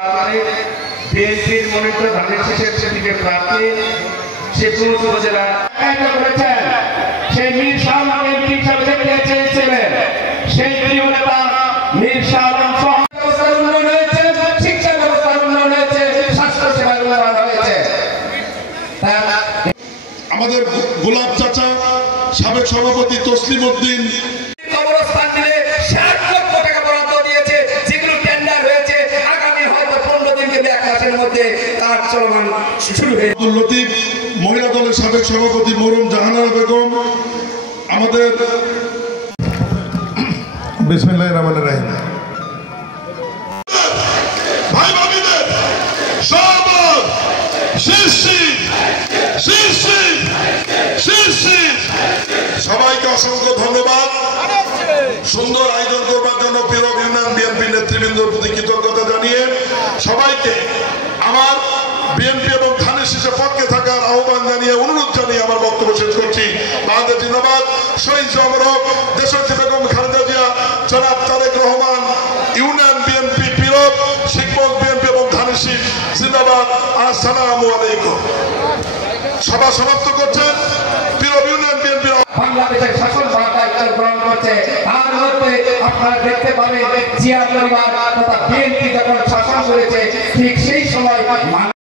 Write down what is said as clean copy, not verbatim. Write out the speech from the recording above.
বিএনপির মনোনীত ধানের শীষের থেকে প্রার্থী শেখপুর উপজেলা করেছেন সেই মীর শাহ আলম এমপি হিসাবে দেখতে চেয়েছিলেন সেই প্রিয় নেতা মীর শাহ আলম ব্যবস্থার উন্নয়ন হয়েছে, শিক্ষা ব্যবস্থার উন্নয়ন হয়েছে, স্বাস্থ্য সেবার উন্নয়ন হয়েছে। আমাদের গোলাপ চাচা সাবেক সভাপতি তসলিম উদ্দিন কবরস্থান দিলে 60 লক্ষ টাকা বরাদ্দ দিয়েছে, যেগুলো টেন্ডার হয়েছে। আগামী হয়তো 15 দিন থেকে 1 মাসের মধ্যে কাজ চলমান শুরু হয়ে আব্দুল লতিফ, মহিলা দলের সাবেক সভাপতি মরুম জাহানারা বেগম, আমাদের বিসমিল্লাহির রহমানির রহিম ভাই ভাবিদের সবার সবাইকে অসংখ্য ধন্যবাদ। সুন্দর আয়োজন করবার জন্য পিরব ইউনিয়ন বিএনপি নেতৃবৃন্দের প্রতি কৃতজ্ঞতা জানিয়ে সবাইকে আমার বিএনপি এবং ধানের শীষের পক্ষে থাকার আহ্বান জানিয়ে অনুরোধ জানিয়ে আমার বক্তব্য শেষ করছি। বাংলাদেশ জিন্দাবাদ। শহীদ জমরক দেশনেত্রী বেগম খালেদা জিয়া, জনাব তারেক রহমান, ইউনিয়ন বিএনপি পিরব, শিক্ষক বিএনপি এবং ধানের শীষ জিন্দাবাদ। আসসালামু আলাইকুম। সভা সমাপ্ত করছেন পিরব ইউনিয়ন বিএনপি। বাংলাদেশের শাসন দায়িত্ব গ্রহণ করছে, তার মধ্যে আপনারা দেখতে পাবেন জিয়া পরিবার তথা বিএনপি যখন শাসন করেছে ঠিক সেই সময়